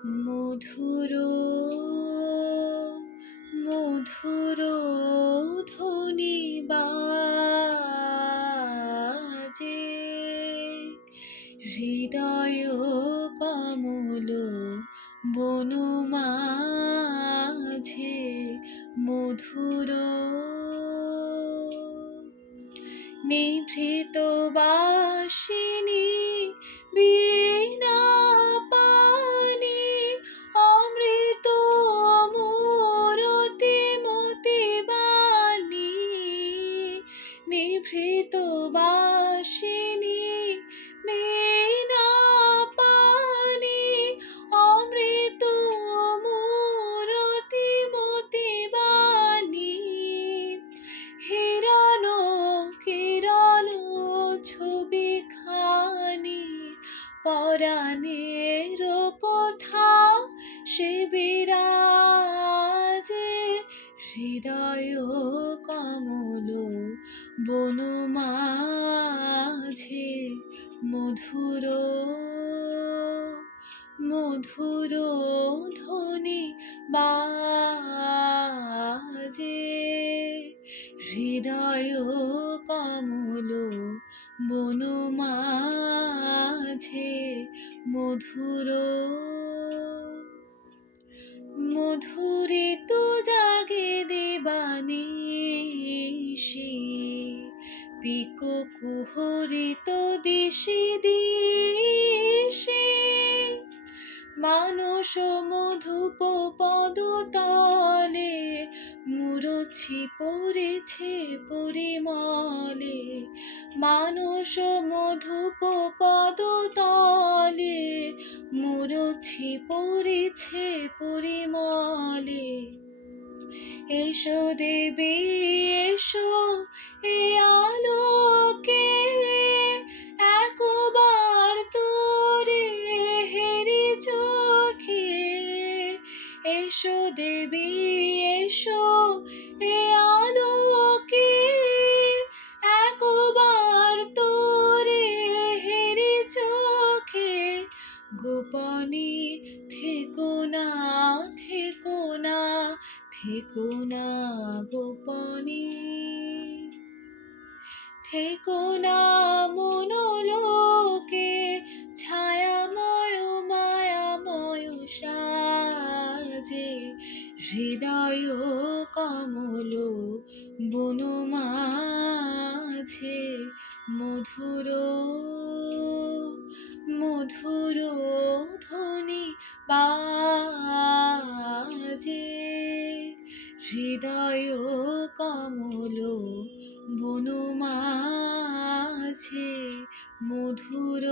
মধুর মধুর ধ্বনি বাজে, হৃদয় কমল বনমাঝে মধুর নিভৃত বাসিনী বীণা পানি অমৃত মূরতি মতি বাণী নিভৃত বাসিনী বীণা পানি অমৃত মূরতি মতি বাণী হিরণ কিরণ ছবি খানি পরাণের কথা সে বিরাজে, হৃদয় কমল বনমাঝে মধুর মধুর ধ্বনি বাজে, হৃদয় কমল বনমাঝে মধুর মধুরিত জাগে দেবানিশি পিকো কুহরিত দিশি দিশি মানস মধুপ পদতলে মুরছি পড়েছে পরিমলে, মানস মধুপ পদতলে মুরছি পড়েছে পরিমলে। এসো দেবী এসো এ আলোকে একবার তোরে হেরি চোখে, এসো দেবী এসো এ আলোকে একবার তোরে হেরি চোখে, গোপনে থেকো না থেকো না থেকো না গোপনে, থেকো না মনোলোকে ছায়াময় মায়াময় সাজে, হৃদয় কমল বনমাঝে মধুর মধুর ধ্বনি বাজে, হৃদয় কমল বনমাঝে মধুর।